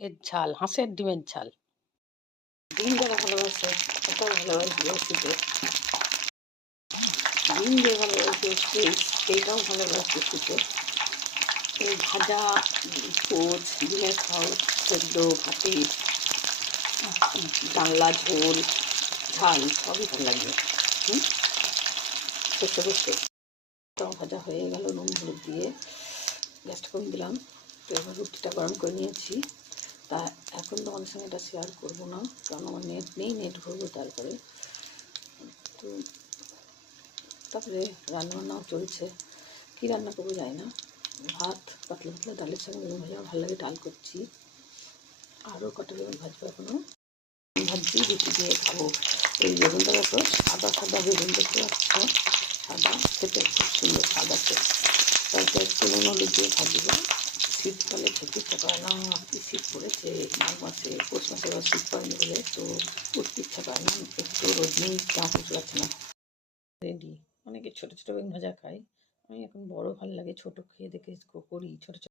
এর ঝাল, হাঁসের ডিমের ঝাল। ডিম যারা ভালোবাসে সেটাও ভালোবাসবে শীতে। ডিম যে ভালোবাসে সেইটাও ভালোবাসবে শীতে। এই ভাজা, পোচ, ডিমের খাও, সেদ্ধ, ভাতে, ডালনা, ঝোল, ঝাল সবই ভালো লাগবে। বসে বসে তাও ভাজা হয়ে গেল নুন হলুদ দিয়ে, গ্যাসটা কমিয়ে দিলাম। তো এবার রুটিটা গরম করে নিয়েছি। তা এখন তোমাদের সঙ্গে এটা শেয়ার করবো না, কারণ আমার নেট নেই, নেট ভরবো তারপরে। তো তারপরে রান্নাবান্নাও চলছে, কী রান্না করবো জানি না। ভাত, পাতলা পাতলা ডালের সঙ্গে বেগুন ভাজা ভালো লাগে, ডাল করছি। আরও কটা বেগুন ভাজবো এখনও, ভাবছি রুটি দিয়ে খাবো। এই বেগুনটা দেখো, সাদা সাদা বেগুন দেখতে পাচ্ছ, সাদা, খেতে খুব সুন্দর সাদাতে। তারপর একটু নুন হলুদ দিয়ে ভাজবো। শীতকালে খেতে ইচ্ছা করে না, কি শীত পড়েছে মাঘ মাসে, পৌষ মাসে আবার শীত পড়েনি বলে তো উঠতে ইচ্ছা করে না, একটু রোদ নেই, গা পুষে যাচ্ছে না। রেডি। অনেকে ছোটো ছোটো বেগুন ভাজা খায়, আমি এখন বড় ভালো লাগে, ছোটো খেয়ে দেখে করি ছোটো ছোটো।